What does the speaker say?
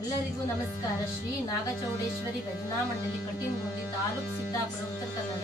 ಎಲ್ಲರಿಗೂ ನಮಸ್ಕಾರ. ಶ್ರೀ ನಾಗಚೌಡೇಶ್ವರಿ ಭಜನಾ ಮಂಡಳಿ ಕಟೀನ್ಗುಂಡಿ ತಾಲೂಕು ಸಿದ್ದಾಪುರ ಉತ್ತರ ಕನ್ನಡ